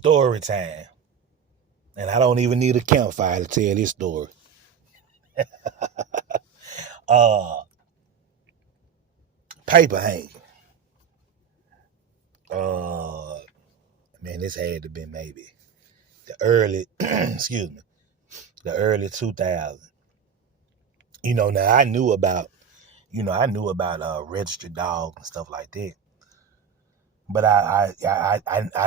Story time. And I don't even need a campfire to tell this story. Paper hanging. Man, this had to be maybe the early, excuse me, the early 2000s. Now I knew about registered dogs and stuff like that. But I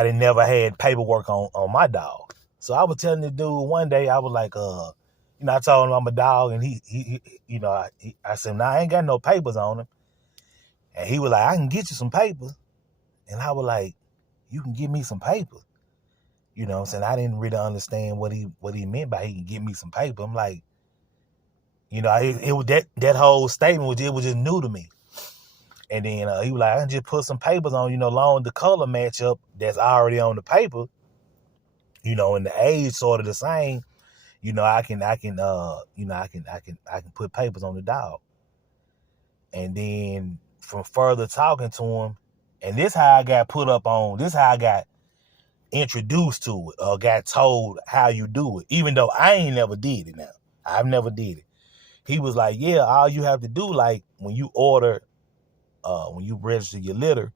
didn't never had paperwork on my dog. So I was telling the dude one day, I was like, I told him I'm a dog, and I said, I ain't got no papers on him. And he was like, I can get you some papers. And I was like, you can give me some papers. You know what I'm saying? I didn't really understand what he meant by he can give me some paper. I'm like, it was that whole statement it was just new to me. And then he was like, I can just put some papers on, long the color matchup that's already on the paper, and the age sort of the same. I can put papers on the dog. And then from further talking to him, and this how I got introduced to it, or got told how you do it, even though I ain't never did it now. I've never did it. He was like, yeah, all you have to do, like when you register your litter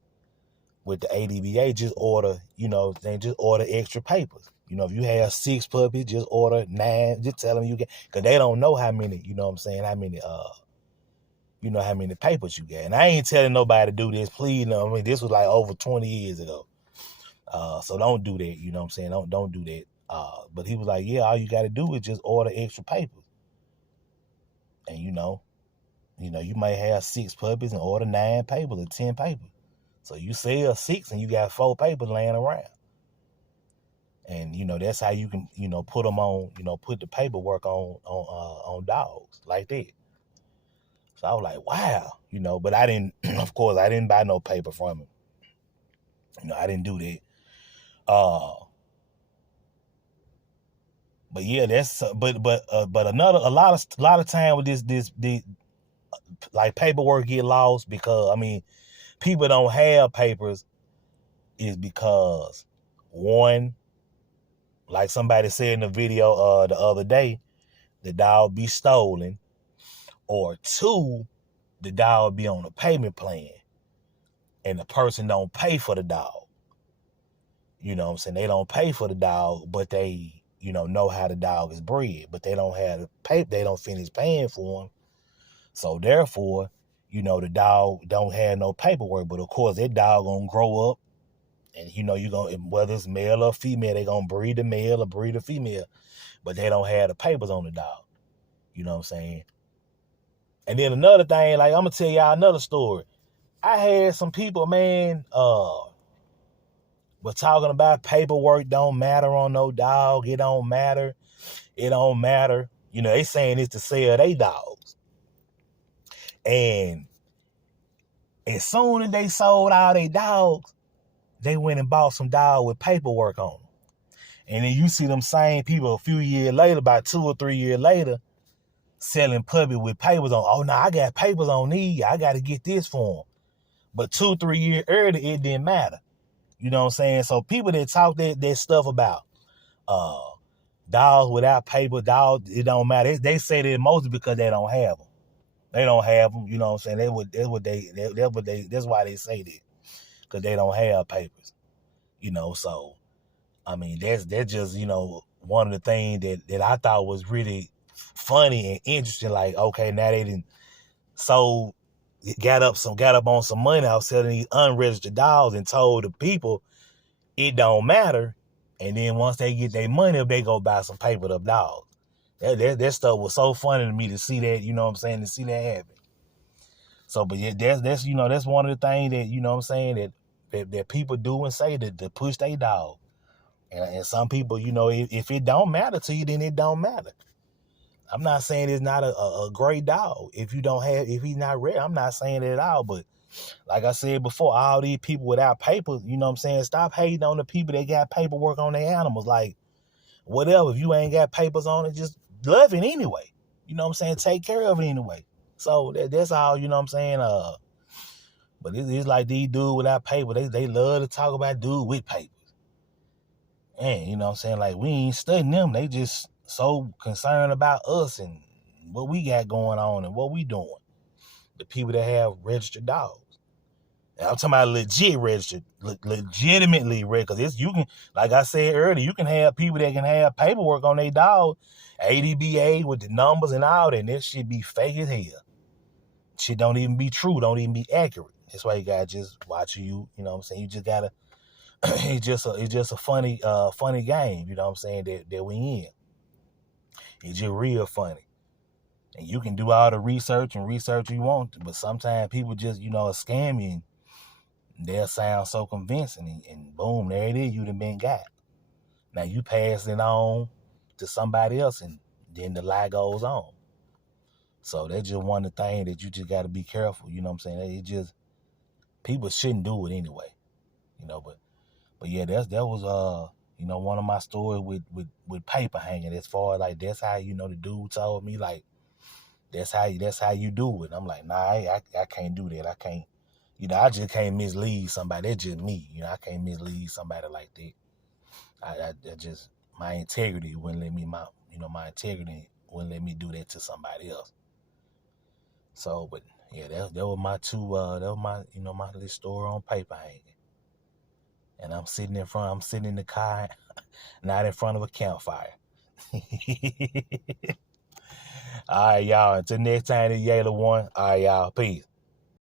with the ADBA, just order extra papers. If you have 6 puppies, just order 9, just tell them you get, because they don't know how many, how many papers you get. And I ain't telling nobody to do this, please. This was like over 20 years ago. So don't do that, don't do that. But he was like, yeah, all you got to do is just order extra papers. And you might have 6 puppies and order 9 papers or 10 papers. So you sell 6 and you got 4 papers laying around. And, that's how you can, put them on, put the paperwork on dogs like that. So I was like, wow, but I didn't, of course, I didn't buy no paper from him. I didn't do that. But yeah, that's, but a lot of time with this like paperwork get lost because, people don't have papers is because, one, like somebody said in the video the other day, the dog be stolen, or 2, the dog be on a payment plan and the person don't pay for the dog. You know what I'm saying? They don't pay for the dog, but they, know how the dog is bred, but they don't have the paper, they don't finish paying for him. So therefore, the dog don't have no paperwork, but of course that dog gonna grow up, and you gonna, whether it's male or female, they gonna breed the male or breed the female, but they don't have the papers on the dog. You know what I'm saying? And then another thing, like I'm gonna tell y'all another story. I had some people, man, were talking about paperwork don't matter on no dog. It don't matter. It don't matter. They saying it's to sell they dogs. And as soon as they sold all their dogs, they went and bought some dog with paperwork on them. And then you see them same people a few years later, about 2 or 3 years later, selling puppy with papers on. Oh, no, I got papers on these. I got to get this for them. But 2, 3 years earlier, it didn't matter. You know what I'm saying? So people that talk that stuff about dogs without paper, dogs, it don't matter. They say that mostly because they don't have them. They don't have them. You know what I'm saying? That's why they say that, because they don't have papers. So that's just one of the things that I thought was really funny and interesting. Like, okay, now they didn't got up on some money. I was selling these unregistered dogs and told the people it don't matter. And then once they get their money up, they go buy some papered up dogs. That stuff was so funny to me to see that, you know what I'm saying, to see that happen. So, but yeah, that's that's one of the things that, you know what I'm saying, that people do and say to push their dog. And some people, if it don't matter to you, then it don't matter. I'm not saying it's not a great dog. If he's not ready, I'm not saying it at all. But like I said before, all these people without papers, you know what I'm saying, stop hating on the people that got paperwork on their animals. Like, whatever, if you ain't got papers on it, just love it anyway. You know what I'm saying? Take care of it anyway. So that's all, you know what I'm saying? But it's like these dudes without paper, they love to talk about dude with papers. And, you know what I'm saying? Like, we ain't studying them. They just so concerned about us and what we got going on and what we doing. The people that have registered dogs. And I'm talking about legit registered, legitimately registered. Because you can, like I said earlier, you can have people that can have paperwork on their dog, ADBA with the numbers and all that, and this shit be fake as hell. Shit don't even be true, don't even be accurate. That's why you gotta just watch you know what I'm saying? You just gotta it's just a funny game, you know what I'm saying, that we in. It's just real funny. And you can do all the research you want, but sometimes people just, scam you. They'll sound so convincing, and boom, there it is, you done been got. Now you pass it on to somebody else, and then the lie goes on. So that's just one of the things that you just got to be careful, you know what I'm saying? It just, people shouldn't do it anyway, but yeah, that was one of my stories with paper hanging. As far as like, that's how, the dude told me, like, that's how you do it. I'm like, nah, I can't do that. I can't, I just can't mislead somebody. That's just me. I can't mislead somebody like that. I just, my integrity wouldn't let me, my integrity wouldn't let me do that to somebody else. So, but yeah, that was my that was my, my little story on paper hanging. And I'm sitting in the car, not in front of a campfire. All right, y'all. Until next time, the Yayla one. All right, y'all. Peace.